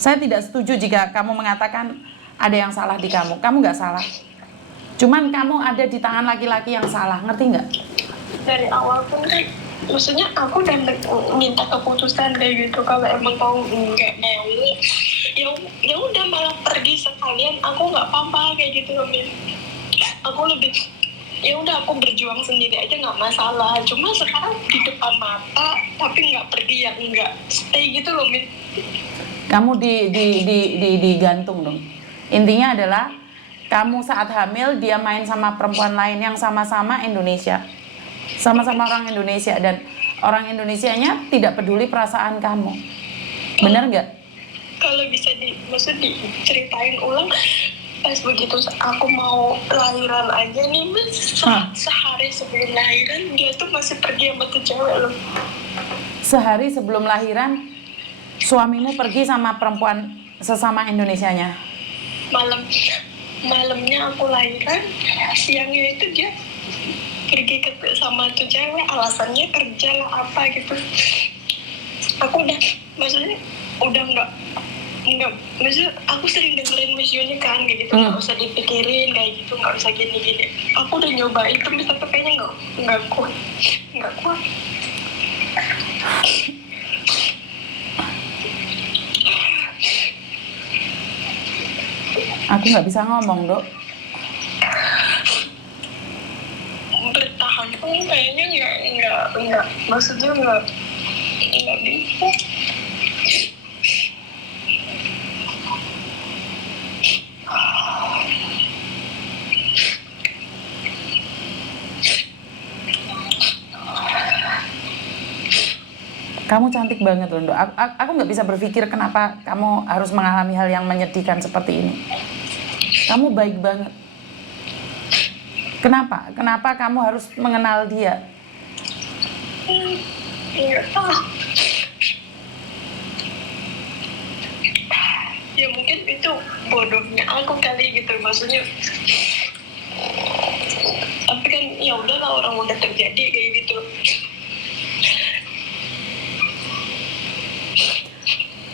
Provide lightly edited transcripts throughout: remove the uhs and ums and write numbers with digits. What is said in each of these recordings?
Saya tidak setuju jika kamu mengatakan ada yang salah di kamu. Kamu nggak salah. Cuman kamu ada di tangan laki-laki yang salah, ngerti nggak? Dari awal pun kan, maksudnya aku udah minta keputusan kayak gitu. Kalau emang mau nggak mau, ya udah malah pergi sekalian. Aku nggak apa-apa kayak gitu loh, Min. Aku lebih ya udah aku berjuang sendiri aja nggak masalah. Cuma sekarang di depan mata tapi nggak pergi, ya nggak stay gitu loh, Min. Kamu digantung dong. Intinya adalah kamu saat hamil dia main sama perempuan lain yang sama-sama Indonesia, sama-sama orang Indonesia, dan orang Indonesianya tidak peduli perasaan kamu. Bener nggak? Kalau bisa maksud diceritain ulang, pas begitu aku mau lahiran aja nih, Mas, sehari sebelum lahiran dia tuh masih pergi sama tuh cewek loh. Sehari sebelum lahiran suamimu pergi sama perempuan sesama Indonesianya? Malamnya aku lahiran, siangnya itu dia pergi sama tuh cewek, alasannya kerja lah apa gitu. Aku udah, maksudnya udah nggak, maksudnya aku sering dengerin Miss Yuni kan kayak gitu, nggak usah dipikirin kayak gitu, nggak usah gini-gini. Aku udah nyobain tapi kayaknya nggak kuat. Aku nggak bisa ngomong, Dok. Bertahan pun kayaknya nggak, maksudnya nggak bisa. Kamu cantik banget loh, Dok. Aku nggak bisa berpikir kenapa kamu harus mengalami hal yang menyedihkan seperti ini. Kamu baik banget. Kenapa kamu harus mengenal dia? Ya mungkin itu bodohnya aku kali gitu, maksudnya. Tapi kan ya udahlah, orang udah terjadi kayak gitu.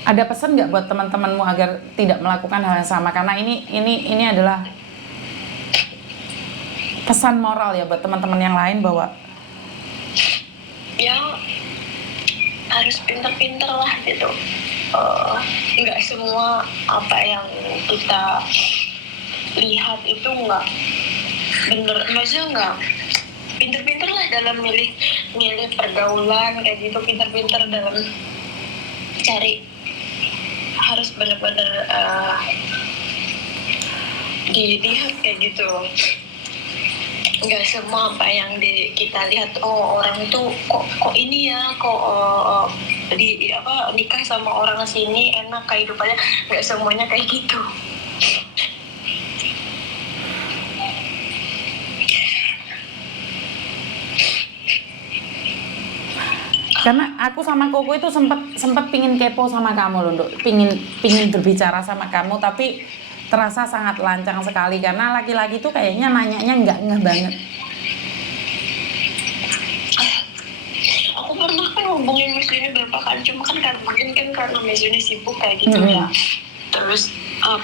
Ada pesan nggak buat teman-temanmu agar tidak melakukan hal yang sama? Karena ini adalah pesan moral ya buat teman-teman yang lain, bahwa ya harus pinter-pinter lah gitu. Nggak semua apa yang kita lihat itu nggak bener, maksudnya nggak, pinter-pinter lah dalam milih pergaulan kayak gitu, pinter-pinter dalam cari, harus benar-benar dilihat kayak gitu. Nggak semua apa yang kita lihat, oh orang itu kok ini ya, kok nikah sama orang sini enak kehidupannya, nggak semuanya kayak gitu. karena aku sama Koko itu sempat pingin kepo sama kamu loh, Dok. Pingin berbicara sama kamu, tapi terasa sangat lancang sekali karena laki-laki itu kayaknya nanyanya nggak ngeh banget. Aku pernah kan hubungin Miss Yuni berapa kali, cuma kan karena Miss Yuni sibuk kayak gitu ya. Terus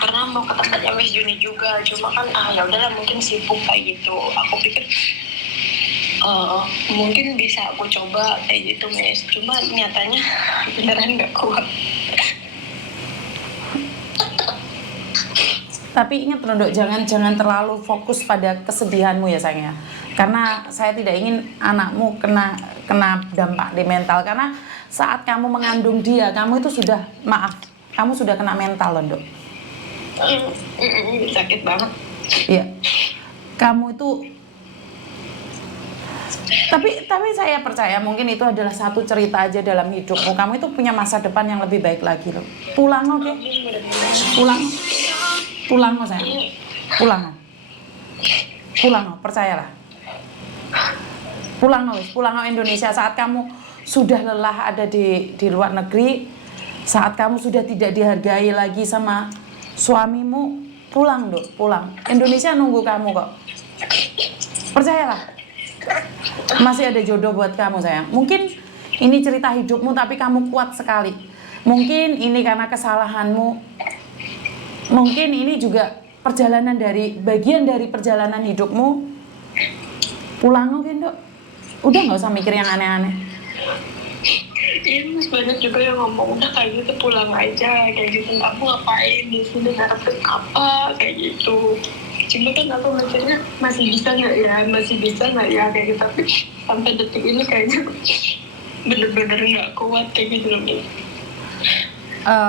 pernah mau ke tempatnya Miss Yuni juga, cuma kan ya udahlah mungkin sibuk kayak gitu. Aku pikir mungkin bisa aku coba kayak gitu, Miss. Cuma nyatanya beneran nggak kuat. Tapi ingat loh, Dok, jangan terlalu fokus pada kesedihanmu ya sayangnya. Karena saya tidak ingin anakmu kena dampak di mental. Karena saat kamu mengandung dia, kamu itu sudah, kamu sudah kena mental loh, Dok. Sakit banget. Iya. Kamu itu, tapi saya percaya mungkin itu adalah satu cerita aja dalam hidupmu. Kamu itu punya masa depan yang lebih baik lagi loh. Pulang, oke? Pulang sayang. Pulang, percayalah. Pulang Indonesia saat kamu sudah lelah ada di luar negeri, saat kamu sudah tidak dihargai lagi sama suamimu. Pulang, Dok, pulang. Indonesia nunggu kamu kok. Percayalah. Masih ada jodoh buat kamu sayang. Mungkin ini cerita hidupmu tapi kamu kuat sekali. Mungkin ini karena kesalahanmu. Mungkin ini juga bagian dari perjalanan hidupmu. Pulang mungkin, Dok. Udah nggak usah mikir yang aneh-aneh. Iya, Mas, banyak juga yang ngomong udah kayak gitu pulang aja kayak gitu, kamu ngapain di sini, ngarepin apa kayak gitu. Cuma kan aku mikirnya masih bisa nggak ya kayak gitu, tapi sampai detik ini kayaknya bener-bener nggak kuat kayak gitu loh.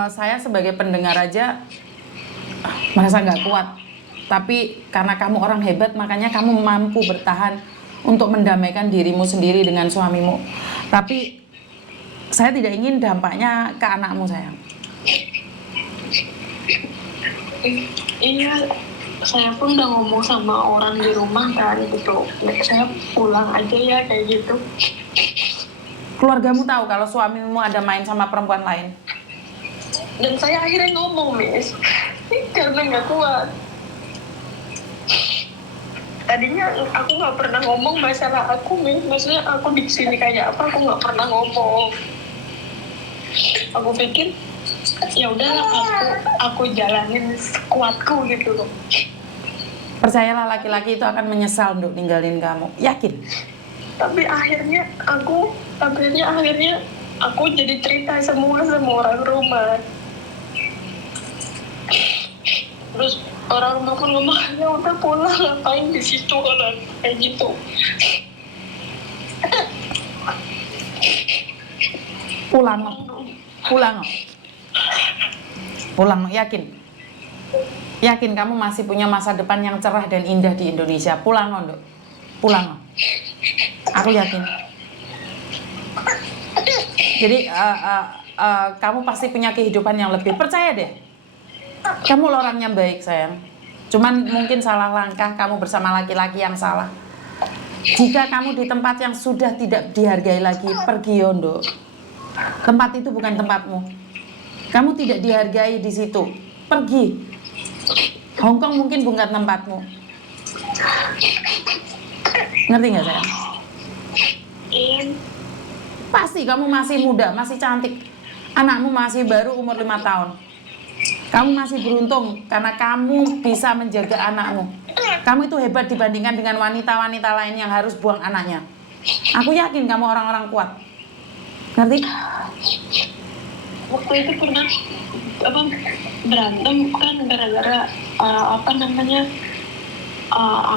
Saya sebagai pendengar aja merasa nggak kuat. Tapi karena kamu orang hebat, makanya kamu mampu bertahan untuk mendamaikan dirimu sendiri dengan suamimu. Tapi saya tidak ingin dampaknya ke anakmu, sayang. Iya, saya pun udah ngomong sama orang di rumah kan gitu, saya pulang aja ya kayak gitu. Keluargamu tahu kalau suamimu ada main sama perempuan lain? Dan saya akhirnya ngomong, Miss, karena nggak kuat. Tadinya aku nggak pernah ngomong masalah aku, Miss. Maksudnya aku di sini kayak apa, aku nggak pernah ngomong. Aku pikir ya udahlah, aku jalanin sekuatku gitu loh. Percayalah, laki-laki itu akan menyesal untuk ninggalin kamu, yakin. Tapi akhirnya aku jadi cerita semua orang rumah. Terus orang rumah pun ngomong, ya udah pulang, ngapain di situ kalau kayak gitu. Pulang, yakin kamu masih punya masa depan yang cerah dan indah di Indonesia. Pulang, Dok. Pulang. Aku yakin. Jadi kamu pasti punya kehidupan yang lebih. Percaya deh. Kamu orang yang baik, sayang. Cuman mungkin salah langkah kamu bersama laki-laki yang salah. Jika kamu di tempat yang sudah tidak dihargai lagi, pergi, Dok. Tempat itu bukan tempatmu. Kamu tidak dihargai di situ. Pergi. Hongkong mungkin bukan tempatmu. Ngerti nggak, sayang? Pasti kamu masih muda, masih cantik. Anakmu masih baru umur 5 tahun. Kamu masih beruntung karena kamu bisa menjaga anakmu. Kamu itu hebat dibandingkan dengan wanita-wanita lain yang harus buang anaknya. Aku yakin kamu orang-orang kuat. Ngerti? Waktu itu pernah berantem kan gara-gara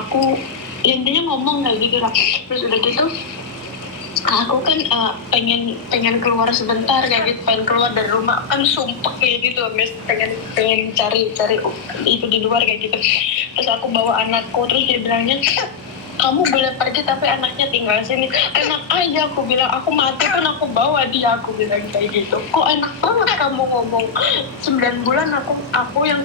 aku intinya ngomong kayak gitu lah. Terus udah gitu aku kan pengen keluar sebentar kayak gitu, pengen keluar dari rumah kan, sumpah kayak gitu, Miss, pengen cari itu di luar kayak gitu. Terus aku bawa anakku, terus dia bilangnya, kamu boleh pergi tapi anaknya tinggal sini. Enak aja, aku bilang, aku mati pun aku bawa dia, aku bilang kayak gitu. Kok enak banget kamu ngomong, 9 bulan aku yang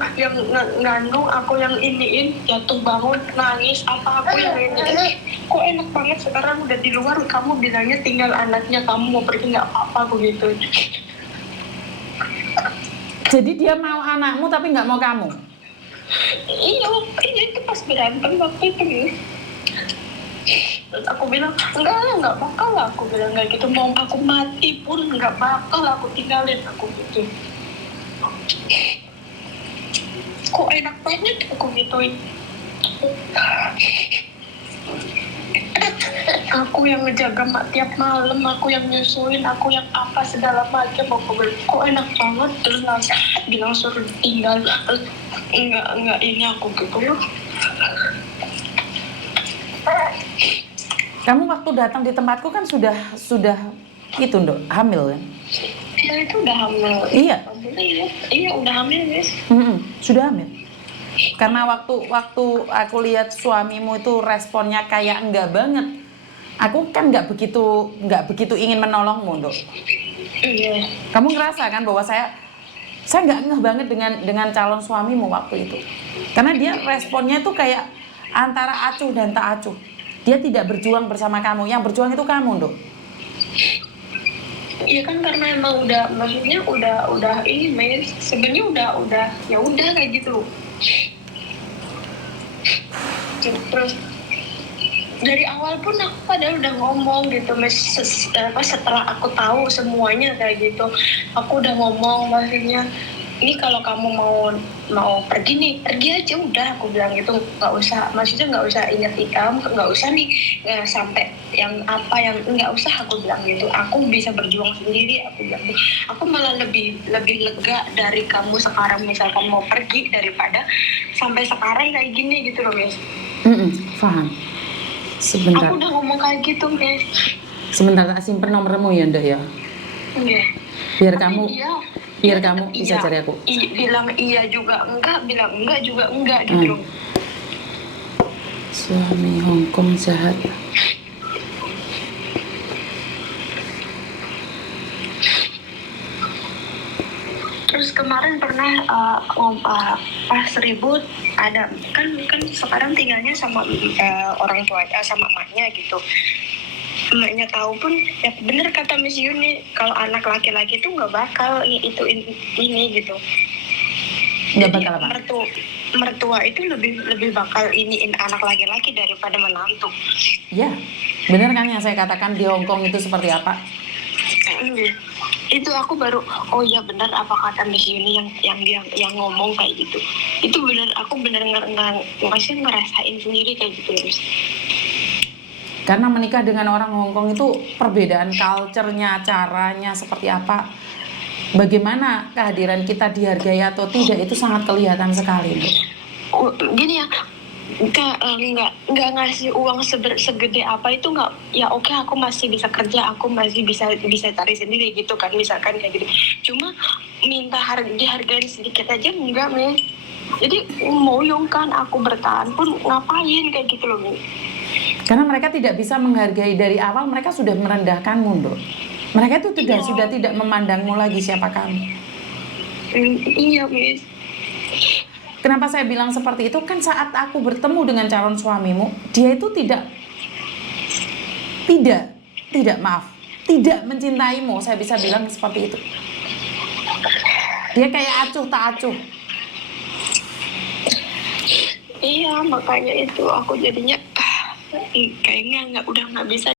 ngandung, aku yang iniin, jatuh bangun nangis, apa aku yang iniin. Kok enak banget sekarang udah di luar kamu bilangnya tinggal anaknya, kamu mau pergi nggak apa-apa, aku gitu. Jadi dia mau anakmu tapi nggak mau kamu? Iya, itu pas berantem waktu itu. Terus aku bilang, enggak bakal lah, aku bilang kayak gitu, mau aku mati pun enggak bakal aku tinggalin, aku gitu. Kok enak banget, aku gituin. Aku yang ngejaga tiap malam, aku yang nyusuin, aku yang apa segala macam, aku bilang, kok enak banget. Terus bilang suruh tinggal, terus enggak ini, aku gitu loh. Kamu waktu datang di tempatku kan sudah itu, Dok, hamil kan? Iya, itu udah hamil. Iya. Iya, udah hamil, Miss. Sudah hamil. Karena waktu aku lihat suamimu itu responnya kayak enggak banget. Aku kan nggak begitu ingin menolongmu, Dok. Iya. Kamu ngerasa kan bahwa saya nggak ngeh banget dengan calon suamimu waktu itu. Karena dia responnya itu kayak antara acuh dan tak acuh. Dia tidak berjuang bersama kamu, yang berjuang itu kamu, Dok. Iya kan, karena emang maksudnya udah ini, Miss, sebenarnya udah ya udah kayak gitu. Terus dari awal pun aku padahal udah ngomong gitu, setelah aku tahu semuanya kayak gitu, aku udah ngomong maksudnya, ini kalau kamu mau pergi nih, pergi aja udah, aku bilang gitu, nggak usah, maksudnya nggak usah ingat ikam, nggak usah nih sampai yang apa yang nggak usah, aku bilang gitu, aku bisa berjuang sendiri, aku bilang gitu. Aku malah lebih lega dari kamu sekarang misalkan mau pergi daripada sampai sekarang kayak gini gitu loh, guys. Paham. Sebentar. Aku udah ngomong kayak gitu, guys. Sebentar, tak simpen nomormu ya, Ndok ya. Iya. Biar Tapi kamu dia kamu tetap bisa cari aku. Bilang iya juga enggak, bilang enggak juga enggak gitu. Suami Hongkong jahat. Terus kemarin pernah pas ribut, ada kan sekarang tinggalnya sama orang tua, sama emaknya gitu. Emaknya tahu pun, ya bener kata Miss Yuni, kalau anak laki-laki tuh nggak bakal ini gitu. Nggak Jadi bakal apa? mertua itu lebih bakal iniin anak laki-laki daripada menantu. Ya, bener kan yang saya katakan di Hongkong itu seperti apa? Itu aku baru, oh ya benar apa kata Miss Yuni yang ngomong kayak gitu. Itu benar, aku benar masih ngerasain sendiri kayak gitu, Miss. Karena menikah dengan orang Hongkong itu perbedaan culture-nya, caranya seperti apa, bagaimana kehadiran kita dihargai atau tidak itu sangat kelihatan sekali. Gini ya, nggak ngasih uang segede apa itu nggak, ya oke, aku masih bisa kerja, aku masih bisa cari sendiri gitu kan, misalkan kayak gitu. Cuma minta dihargain sedikit aja enggak, Mi. Jadi moyong kan, aku bertahan pun ngapain kayak gitu loh, Mi. Karena mereka tidak bisa menghargai dari awal, mereka sudah merendahkanmu, Ndok. Mereka itu sudah tidak memandangmu lagi siapa kamu. Iya, Miss. Kenapa saya bilang seperti itu? Kan saat aku bertemu dengan calon suamimu, dia itu tidak mencintaimu, saya bisa bilang seperti itu. Dia kayak acuh tak acuh. Iya, makanya itu aku jadinya kayaknya udah nggak bisa